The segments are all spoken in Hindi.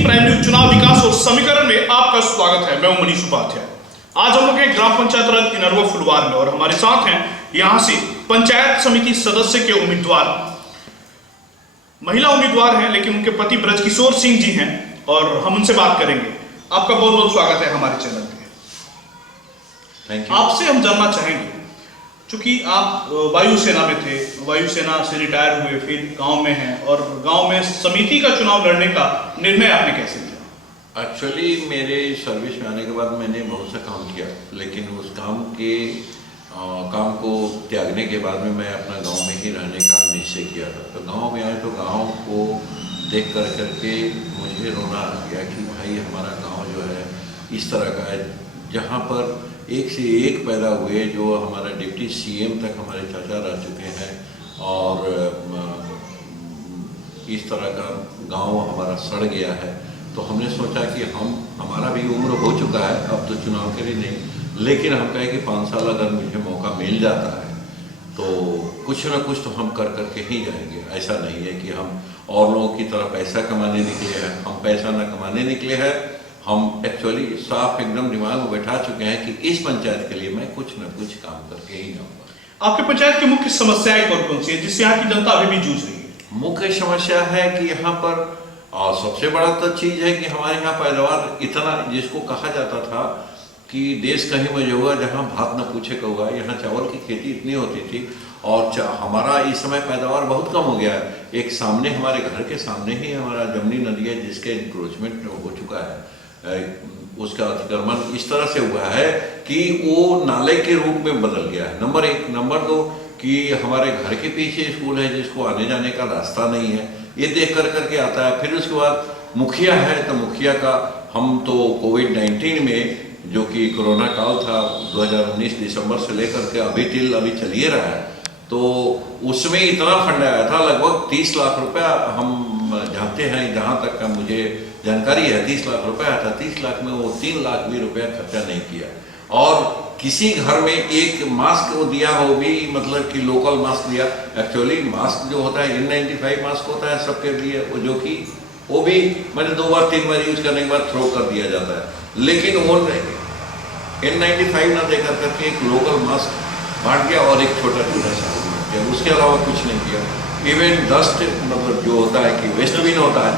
टीवी प्राइम न्यूज चुनाव विकास और समीकरण में आपका स्वागत है। मैं हूं मनीष उपाध्याय। आज हम लोग हैं ग्राम पंचायत राज इनरवा फुलवार में और हमारे साथ हैं यहां से पंचायत समिति सदस्य के उम्मीदवार, महिला उम्मीदवार हैं लेकिन उनके पति ब्रजकिशोर सिंह जी हैं और हम उनसे बात करेंगे। आपका बहुत बहुत स्वागत है हमारे चैनल पे। Thank you. आपसे हम जानना चाहेंगे, क्योंकि आप वायुसेना में थे, वायुसेना से रिटायर हुए, फिर गांव में हैं और गांव में समिति का चुनाव लड़ने का निर्णय आपने कैसे लिया? एक्चुअली मेरे सर्विस में आने के बाद मैंने बहुत सा काम किया, लेकिन उस काम को त्यागने के बाद में मैं अपना गांव में ही रहने का निश्चय किया था। तो गांव में आए तो गांव को देख करके मुझे रोना आ गया कि भाई हमारा गांव जो है इस तरह का है, जहाँ पर एक से एक पैदा हुए, जो हमारा डिप्टी सीएम तक हमारे चाचा रह चुके हैं और इस तरह का गांव हमारा सड़ गया है। तो हमने सोचा कि हमारा भी उम्र हो चुका है, अब तो चुनाव के लिए नहीं, लेकिन हम कहे कि 5 साल अगर मुझे मौका मिल जाता है तो कुछ ना कुछ तो हम कर करके ही जाएंगे। ऐसा नहीं है कि हम और लोगों की तरह पैसा कमाने निकले हैं, हम पैसा ना कमाने निकले हैं। हम एक्चुअली साफ एकदम दिमाग में बैठा चुके हैं कि इस पंचायत के लिए मैं कुछ न कुछ काम करके ही जाऊंगा। आपके पंचायत की मुख्य समस्याएं कौन कौन सी है जिससे यहाँ की जनता अभी भी जूझ रही है? मुख्य समस्या है कि यहाँ पर सबसे बड़ा तो चीज़ है कि हमारे यहाँ पैदावार इतना, जिसको कहा जाता था कि देश कहीं में होगा जहाँ भात न पूछे कौआ, यहाँ चावल की खेती इतनी होती थी और हमारा इस समय पैदावार बहुत कम हो गया है। एक सामने हमारे घर के सामने ही हमारा जमनी नदी है जिसके इंक्रोचमेंट हो चुका है, उसका अतिक्रमण इस तरह से हुआ है कि वो नाले के रूप में बदल गया है। नंबर 1। नंबर 2 कि हमारे घर के पीछे स्कूल है जिसको आने जाने का रास्ता नहीं है, ये देख करके आता है। फिर उसके बाद मुखिया है, तो मुखिया का हम तो कोविड-19 में, जो कि कोरोना काल था 2019 दिसंबर से लेकर के अभी चल ही रहा है, तो उसमें इतना फंड आया था, लगभग 30 लाख रुपया हम जानते हैं, जहाँ तक का मुझे जानकारी है 30 लाख रुपया था। 30 लाख में वो 3 लाख भी रुपया खर्चा नहीं किया और किसी घर में एक मास्क वो दिया, वो भी मतलब कि लोकल मास्क दिया। एक्चुअली मास्क जो होता है N95 मास्क होता है सबके लिए, वो जो कि वो भी मैंने 2 बार 3 बार यूज करने के बाद थ्रो कर दिया जाता है, लेकिन वो N95 ना देकर करके एक लोकल मास्क बांट गया और एक छोटा सा किया, उसके अलावा कुछ नहीं किया। इवन डस्ट मतलब जो होता है कि वेस्टबिन होता है,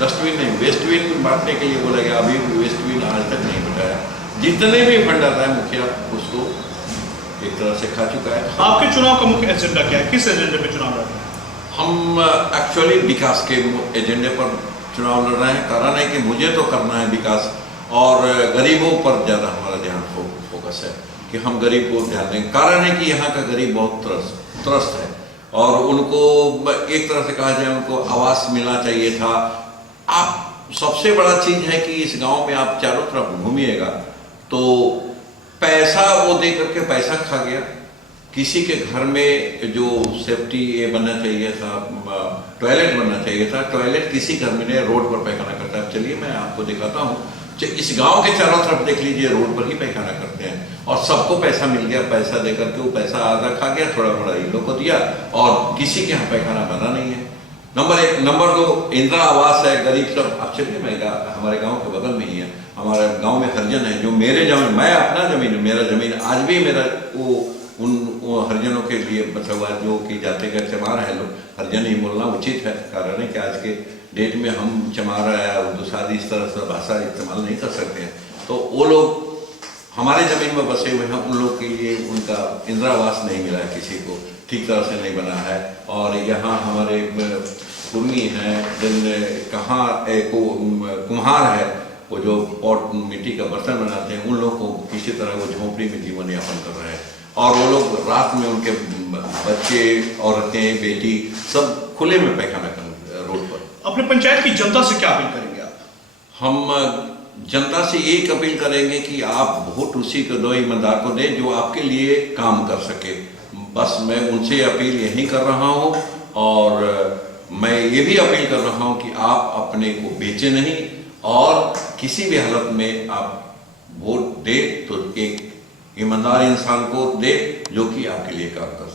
डस्टबिन नहीं, वेस्टबिन बांटने के लिए बोला गया, अभी भी वेस्टबिन आज तक नहीं बताया। जितने भी फंड आता है मुखिया उसको एक तरह से खा चुका है। आपके चुनाव का मुख्य एजेंडा क्या है? किस एजेंडे पे चुनाव लड़ रहे हैं? हम एक्चुअली विकास के एजेंडे पर चुनाव लड़ रहे हैं। कारण है कि मुझे तो करना है विकास और गरीबों पर ज़्यादा हमारा ध्यान फोकस है कि हम गरीब को ध्यान दें। कारण है कि यहाँ का गरीब बहुत त्रस्त है और उनको एक तरह से कहा जाए उनको आवास मिलना चाहिए था। आप सबसे बड़ा चीज़ है कि इस गांव में आप चारों तरफ घूमिएगा तो पैसा वो दे करके पैसा खा गया। किसी के घर में जो सेफ्टी ये बनना चाहिए था, टॉयलेट बनना चाहिए था, टॉयलेट किसी घर में नहीं, रोड पर पैखाना करता है। चलिए मैं आपको दिखाता हूँ, इस गांव के चारों तरफ देख लीजिए, रोड पर ही पैखाना करते हैं और सबको पैसा मिल गया। पैसा दे करके वो पैसा आधा खा गया, थोड़ा बड़ा इन लोग को दिया और किसी के यहाँ पैखाना बना नहीं है। नंबर 1। नंबर 2 इंदिरा आवास है, गरीब सब। अब चलिए मैं हमारे गांव के बगल में ही है, हमारे गांव में हरिजन है, जो मेरे जमीन, मैं अपना जमीन, मेरा जमीन आज भी मेरा उन हरिजनों के लिए बचा हुआ, जो कि जाते का चमार है लोग, हरिजन ही बोलना उचित है। कारण है कि आज के डेट में हम चमार या उर्दू शादी इस तरह से भाषा इस्तेमाल नहीं कर सकते हैं। तो वो लोग हमारे ज़मीन में बसे हुए हैं, उन लोग के लिए उनका इंदिरा आवास नहीं मिला है, किसी को ठीक तरह से नहीं बना है। और यहाँ हमारे कुर्मी हैं, कहाँ कुम्हार है, वो जो पॉट मिट्टी का बर्तन बनाते हैं, उन लोग को किसी तरह वो झोंपड़ी में जीवन यापन कर रहे हैं और वो लोग रात में उनके बच्चे, औरतें, बेटी सब खुले में पैखाना कर रोड पर। अपने पंचायत की जनता से क्या अपील करेंगे आप? हम जनता से एक अपील करेंगे कि आप वोट उसी को दो, ईमानदार को दें जो आपके लिए काम कर सके। बस मैं उनसे अपील यही कर रहा हूँ और मैं ये भी अपील कर रहा हूँ कि आप अपने को बेचे नहीं और किसी भी हालत में आप वोट दे तो एक ईमानदार इंसान को दे जो कि आपके लिए काम करे।